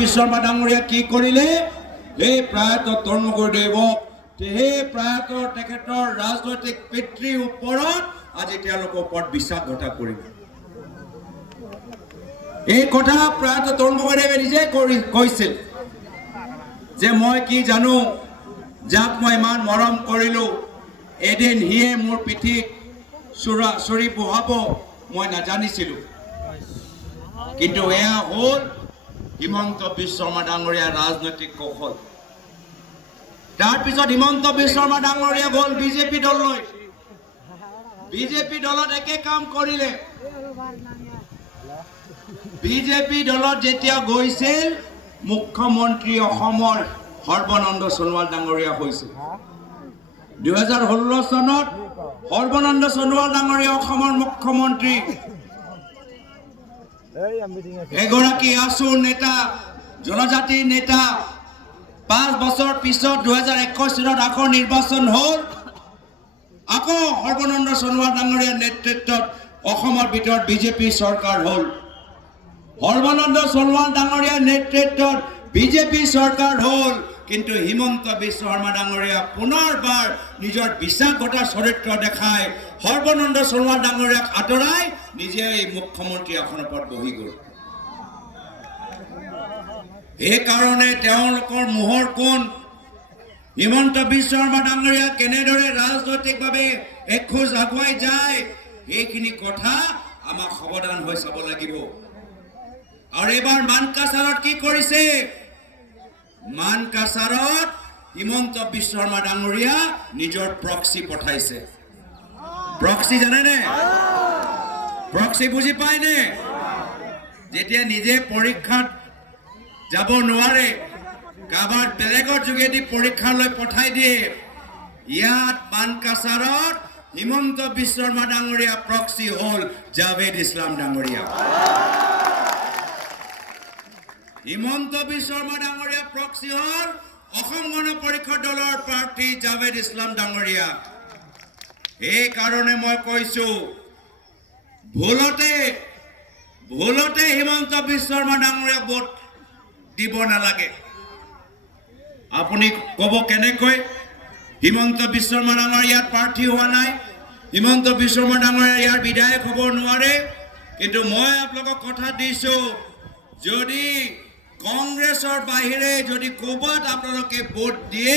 বিশ্বকৰ্মা ডাঙৰীয়া কি কৰিলে এই প্ৰয়াত তৰুণ গগৈদেৱক সেই প্ৰয়াত তেখেতৰ ৰাজনৈতিক পিতৃৰ ওপৰত আজি তেওঁলোকৰ ওপৰত বিশ্বাসঘাতক কৰিলে এই কথা প্ৰয়াত তৰুণ গগৈদেৱে নিজে কৈছিল যে মই কি জানো যাক মই ইমান মৰম কৰিলো এদিন হিয়ে মোৰ পিঠিত চুৰি বহাব মই নাজানিছিলো কিন্তু এয়া হ'ল হিমন্ত বিশ্ব শৰ্মা ডাঙৰীয়া ৰাজনৈতিক কৌশল তাৰ পিছত হিমন্ত বিশ্ব শৰ্মা ডাঙৰীয়া গ'ল বিজেপি দললৈ বিজেপি দলত একে কাম কৰিলে বিজেপি দলত যেতিয়া গৈছিল মুখ্যমন্ত্ৰী অসমৰ সৰ্বানন্দ সোণোৱাল ডাঙৰীয়া হৈছিল 2016 চনত সৰ্বানন্দ সোণোৱাল ডাঙৰীয়া অসমৰ মুখ্যমন্ত্ৰী এগৰাকী আছুৰ নেতা জনজাতিৰ নেতা 5 বছৰ পিছত 2021 চনত আকৌ নিৰ্বাচন হ'ল আকৌ সৰ্বানন্দ সোণোৱাল ডাঙৰীয়াৰ নেতৃত্বত অসমৰ ভিতৰত বিজেপি চৰকাৰ হ'ল সৰ্বানন্দ সোণোৱাল ডাঙৰীয়াৰ নেতৃত্বত বিজেপি চৰকাৰ হ'ল কিন্তু হিমন্ত বিশ্ব শৰ্মা ডাঙৰীয়া পুনৰবাৰ নিজৰ বিশ্বাসঘাতক চৰিত্ৰ দেখাই সৰ্বানন্দ সোণোৱাল ডাঙৰীয়াক আঁতৰাই নিজে এই মুখ্যমন্ত্ৰী আসনৰ ওপৰত বহি গ'ল এই কাৰণে তেওঁলোকৰ মোহৰ কোন হিমন্ত বিশ্ব শৰ্মা ডাঙৰীয়া কেনেদৰে ৰাজনৈতিকভাৱে একখোজ আগুৱাই যায় এইখিনি কথা আমাক সাৱধান হৈ চাব লাগিব আৰু এবাৰ মানকাছাৰত কি কৰিছে মানকাছাৰত হিমন্ত বিশ্ব শৰ্মা ডাঙৰীয়া নিজৰ প্ৰক্সি পঠাইছে প্ৰক্সি জানেনে প্ৰক্সি বুজি পায়নে যেতিয়া নিজে পৰীক্ষাত যাব নোৱাৰে কাবাৰ বেলেগৰ যোগেদি পৰীক্ষালৈ পঠাই দিয়ে ইয়াত মানকাছাৰত হিমন্ত বিশ্ব শৰ্মা ডাঙৰীয়া প্ৰক্সি হ'ল জাভেদ ইছলাম ডাঙৰীয়া হিমন্ত বিশ্ব শৰ্মা ডাঙৰীয়া প্ৰক্সি হ'ল অসম গণ পৰিষদ দলৰ প্ৰাৰ্থী জাভেদ ইছলাম ডাঙৰীয়া এই কাৰণে মই কৈছো ভুলতে হিমন্ত বিশ্ব শৰ্মা ডাঙৰীয়া ভোট দিব নালাগে আপুনি ক'ব কেনেকৈ হিমন্ত বিশ্ব শৰ্মা ডাঙৰীয়া ইয়াত প্ৰাৰ্থী হোৱা নাই হিমন্ত বিশ্ব শৰ্মা ডাঙৰীয়া ইয়াৰ বিধায়ক হ'ব নোৱাৰে কিন্তু মই আপোনালোকক কথা দিছো যদি কংগ্ৰেছৰ বাহিৰে যদি ক'বাত আপোনালোকে ভোট দিয়ে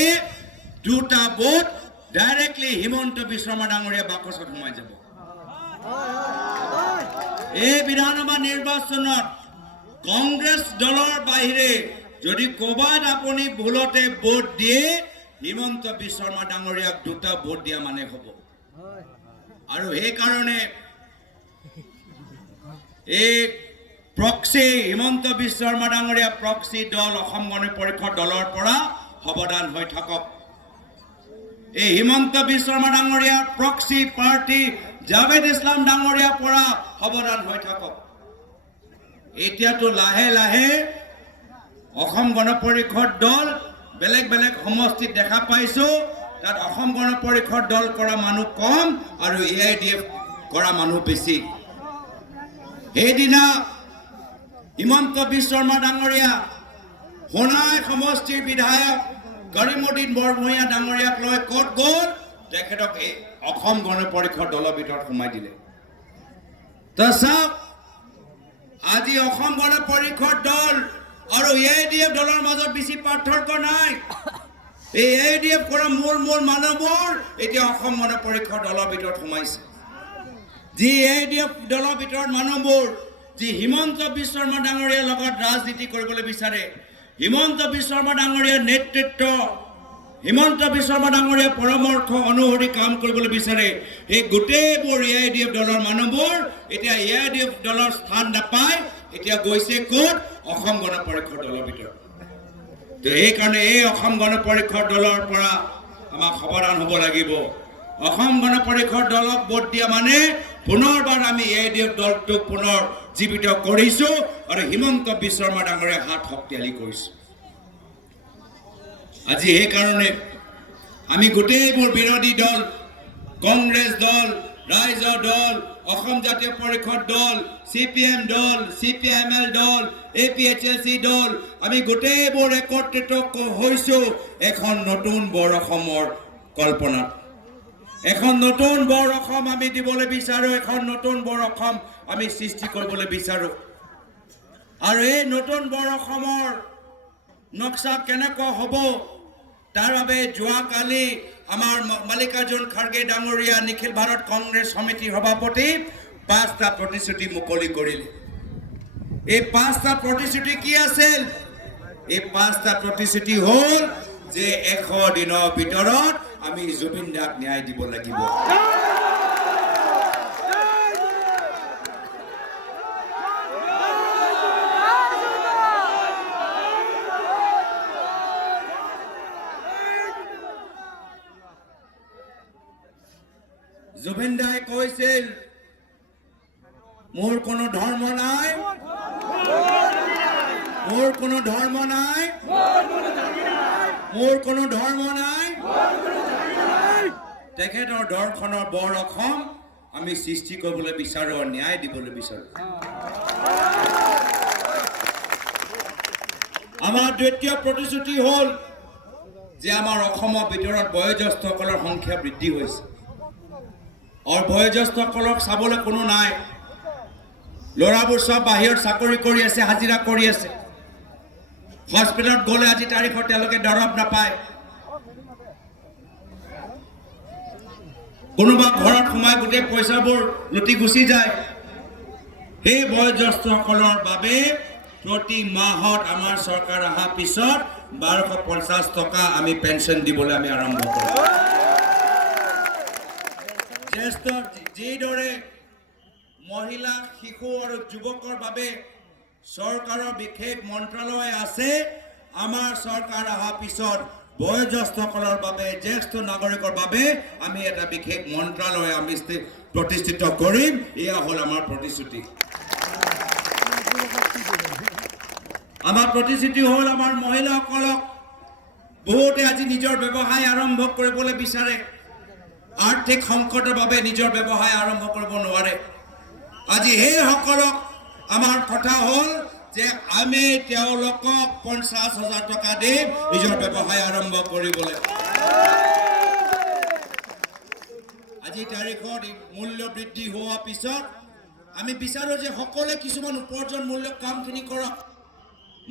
দুটা ভোট ডাইৰেক্টলি হিমন্ত বিশ্ব শৰ্মা ডাঙৰীয়া বাকচত সোমাই যাব এই বিধানসভা নিৰ্বাচনত কংগ্ৰেছ দলৰ বাহিৰে যদি ক'বাত আপুনি ভুলতে ভোট দিয়ে হিমন্ত বিশ্ব শৰ্মা ডাঙৰীয়াক দুটা ভোট দিয়া মানে হ'ব আৰু এই কাৰণে এই প্ৰক্সি হিমন্ত বিশ্ব শৰ্মা ডাঙৰীয়া প্ৰক্সি দল অসম গণ পৰিষদ দলৰ পৰা সাৱধান হৈ থাকক এই হিমন্ত বিশ্ব শৰ্মা ডাঙৰীয়াৰ প্ৰক্সি পাৰ্টি জাভেদ ইছলাম ডাঙৰীয়াৰ পৰা সাৱধান হৈ থাকক এতিয়াতো লাহে লাহে অসম গণ পৰিষদ দল বেলেগ বেলেগ সমষ্টিত দেখা পাইছো তাত অসম গণ পৰিষদ দল কৰা মানুহ কম আৰু AIDF কৰা মানুহ বেছি এইদিনা হিমন্ত বিশ্ব শৰ্মা ডাঙৰীয়া সোণাই সমষ্টিৰ বিধায়ক কৰিমুদ্দিন বৰভূঞা ডাঙৰীয়াক লৈ ক'ত গ'ল তেখেতক এই অসম গণ পৰিষদ দলৰ ভিতৰত সোমাই দিলে তো চাওক আজি অসম গণ পৰিষদ দল আৰু AIDF দলৰ মাজত বেছি পাৰ্থক্য নাই এই AIDF কৰা মূল মানুহবোৰ এতিয়া অসম গণ পৰিষদ দলৰ ভিতৰত সোমাইছে যি AIDF দলৰ ভিতৰত মানুহবোৰ যি হিমন্ত বিশ্ব শৰ্মা ডাঙৰীয়াৰ লগত ৰাজনীতি কৰিবলৈ বিচাৰে হিমন্ত বিশ্ব শৰ্মা ডাঙৰীয়াৰ নেতৃত্ব হিমন্ত বিশ্ব শৰ্মা ডাঙৰীয়াৰ পৰামৰ্শ অনুসৰি কাম কৰিবলৈ বিচাৰে এই গোটেইবোৰ AIDF দলৰ মানুহবোৰ এতিয়া AIDF দলৰ স্থান নাপায় এতিয়া গৈছে ক'ত অসম গণ পৰিষদ দলৰ ভিতৰত তো এই কাৰণে এই অসম গণ পৰিষদ দলৰ পৰা আমাক সাৱধান হ'ব লাগিব অসম গণ পৰিষদ দলক ভোট দিয়া মানে পুনৰবাৰ আমি AIDF দলটোক পুনৰ জীৱিত কৰিছো আৰু হিমন্ত বিশ্ব শৰ্মা ডাঙৰীয়াৰ হাত শক্তিশালী কৰিছো আজি এই কাৰণে আমি গোটেইবোৰ বিৰোধী দল কংগ্ৰেছ দল ৰাইজৰ দল অসম জাতীয় পৰিষদ দল CPM দল CPIML দল APHLC দল আমি গোটেইবোৰ একত্ৰিত হৈছোঁ এখন নতুন বৰ অসমৰ কল্পনাত। এখন নতুন বৰ অসম আমি দিবলৈ বিচাৰোঁ, এখন নতুন বৰ অসম আমি সৃষ্টি কৰিবলৈ বিচাৰোঁ। আৰু এই নতুন বৰ অসমৰ নক্সা কেনেকুৱা হ'ব তাৰ বাবে যোৱাকালি আমাৰ মাল্লিকাৰ্জুন খাৰ্গে ডাঙৰীয়া নিখিল ভাৰত কংগ্ৰেছ সমিতিৰ সভাপতি 5টা প্ৰতিশ্ৰুতি মুকলি কৰিলে। এই 5টা প্ৰতিশ্ৰুতি কি আছিল? এই 5টা প্ৰতিশ্ৰুতি হ'ল যে 100 দিনৰ ভিতৰত আমি জুবিন দাক ন্যায় দিব লাগিব। জুবিন দাই কৈছিল মোৰ কোনো ধৰ্ম নাই, মোৰ কোনো ধৰ্ম নাই, মোৰ কোনো ধৰ্ম নাই। তেখেতৰ দৰ্শনৰ বৰ অসম আমি সৃষ্টি কৰিবলৈ বিচাৰোঁ, ন্যায় দিবলৈ বিচাৰোঁ। আমাৰ দ্বিতীয় প্ৰতিশ্ৰুতি হ'ল যে আমাৰ অসমৰ ভিতৰত বয়োজ্যেষ্ঠসকলৰ সংখ্যা বৃদ্ধি হৈছে আৰু বয়োজ্যেষ্ঠসকলক চাবলৈ কোনো নাই। ল'ৰাবোৰ চব বাহিৰত চাকৰি কৰি আছে, হাজিৰা কৰি আছে। হস্পিটেলত গ'লে আজি তাৰিখত তেওঁলোকে দৰৱ নাপায়। কোনোবা ঘৰত সোমাই গোটেই পইচাবোৰ লুটি গুচি যায়। সেই বয়োজ্যেষ্ঠসকলৰ বাবে প্ৰতি মাহত আমাৰ চৰকাৰ অহাৰ পিছত 1250 টকা আমি পেঞ্চন দিবলৈ আমি আৰম্ভ কৰিম। জ্যেষ্ঠ যিদৰে মহিলা, শিশু আৰু যুৱকৰ বাবে চৰকাৰৰ বিশেষ মন্ত্ৰালয় আছে, আমাৰ চৰকাৰ অহাৰ পিছত বয়োজ্যেষ্ঠসকলৰ বাবে, জ্যেষ্ঠ নাগৰিকৰ বাবে আমি এটা বিশেষ মন্ত্ৰালয় আমি প্ৰতিষ্ঠিত কৰিম। এয়া হ'ল আমাৰ প্ৰতিশ্ৰুতি। আমাৰ প্ৰতিশ্ৰুতি হ'ল আমাৰ মহিলাসকলক বহুতে আজি নিজৰ ব্যৱসায় আৰম্ভ কৰিবলৈ বিচাৰে। আৰ্থিক সংকটৰ বাবে নিজৰ ব্যৱসায় আৰম্ভ কৰিব নোৱাৰে। আজি সেইসকলক আমাৰ কথা হ'ল যে আমি তেওঁলোকক 50,000 টকা দিম নিজৰ ব্যৱসায় আৰম্ভ কৰিবলৈ। আজি তাৰিখত মূল্য বৃদ্ধি হোৱাৰ পিছত আমি বিচাৰোঁ যে সকলোৱে কিছুমান উপাৰ্জন মূল্য কামখিনি কৰক।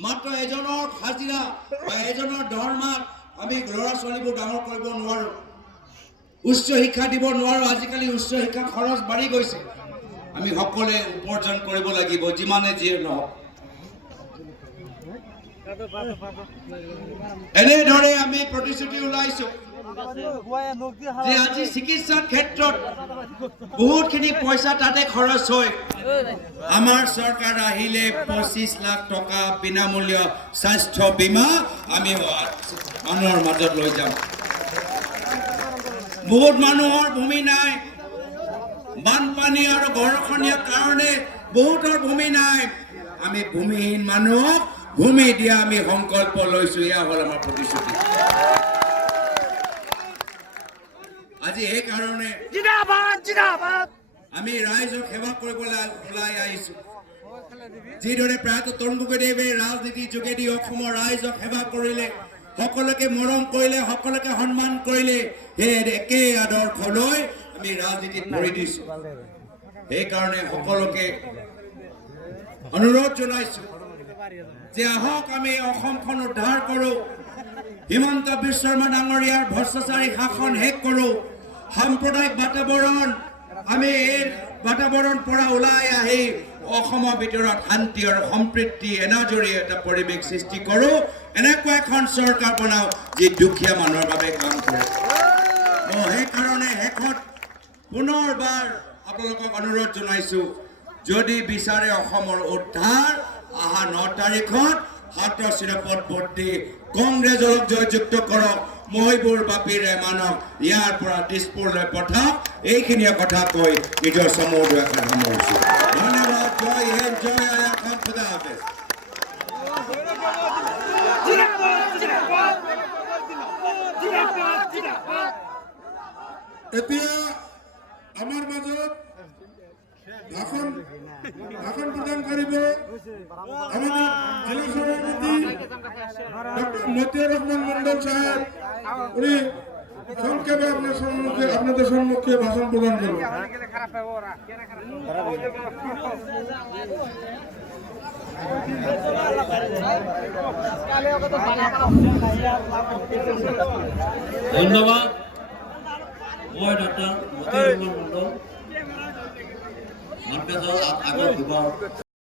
মাত্ৰ এজনৰ হাজিৰা বা এজনৰ দৰমহাত আমি ল'ৰা ছোৱালীবোৰ ডাঙৰ কৰিব নোৱাৰোঁ, উচ্চ শিক্ষা দিব নোৱাৰোঁ। আজিকালি উচ্চ শিক্ষা খৰচ বাঢ়ি গৈছে। আমি সকলোৱে উপাৰ্জন কৰিব লাগিব, যিমানে যিয়ে নহওক। এনেদৰে আমি প্ৰতিশ্ৰুতি ওলাইছোঁ যে আজি চিকিৎসাৰ ক্ষেত্ৰত বহুতখিনি পইচা তাতে খৰচ হয়। আমাৰ চৰকাৰ আহিলে 25 লাখ টকা বিনামূল্য স্বাস্থ্য বীমা আমি মানুহৰ মাজত লৈ যাম। বহুত মানুহৰ ভূমি নাই, বানপানী আৰু গৰাখহনীয়াৰ কাৰণে বহুতৰ ভূমি নাই। আমি ভূমিহীন মানুহক ভূমি দিয়া আমি সংকল্প লৈছোঁ। এয়া হ'ল আমাৰ প্ৰতিশ্ৰুতি। আজি সেইকাৰণে আমি ৰাইজক সেৱা কৰিবলৈ ওলাই আহিছোঁ। যিদৰে প্ৰয়াত তৰুণ গগৈদেৱে ৰাজনীতিৰ যোগেদি অসমৰ ৰাইজক সেৱা কৰিলে, সকলোকে মৰম কৰিলে, সকলোকে সন্মান কৰিলে, সেই একেই আদৰ্শ লৈ আমি ৰাজনীতিত ভৰি দিছোঁ। সেইকাৰণে সকলোকে অনুৰোধ জনাইছোঁ যে আহক আমি অসমখন উদ্ধাৰ কৰোঁ, হিমন্ত বিশ্ব শৰ্মা ডাঙৰীয়াৰ ভ্ৰষ্টাচাৰী শাসন শেষ কৰোঁ, সাম্প্ৰদায়িক বাতাবৰণ আমি এই বাতাবৰণ পৰা ওলাই আহি অসমৰ ভিতৰত শান্তি আৰু সম্প্ৰীতি এনাজৰী এটা পৰিৱেশ সৃষ্টি কৰোঁ। এনেকুৱা এখন চৰকাৰ বনাওঁ যি দুখীয়া মানুহৰ বাবে কাম কৰে। সেইকাৰণে শেষত পুনৰবাৰ আপোনালোকক অনুৰোধ জনাইছোঁ, যদি বিচাৰে অসমৰ উদ্ধাৰ, অহা 9 তাৰিখত 7 চিৰপথ ভোট কংগ্ৰেছক জয়যুক্ত কৰক। মহিবুৰ বাপী ৰেহমানক ইয়াৰ পৰা দিছপুৰলৈ পঠাওক। এইখিনিয়ে কথা কৈ নিজৰ চমুকৈ সামৰিছোঁ। ধন্যবাদ। জয় হিন্দ, জয় আয়া খান, খুদা হাফেজ। এতিয়া আমাৰ মাজত ভাষণ প্রদান করিব আমাদের জেলা সভাপতি ডক্টর মতিয়ার রহমান মন্ডল সাহেব। উনি সংক্ষেপে আপনাদের সম্মুখে ভাষণ প্রদান করবেন। ধন্যবাদ। মই ডক্টর মতিয়ার রহমান মন্ডল মানকাজৰ আগত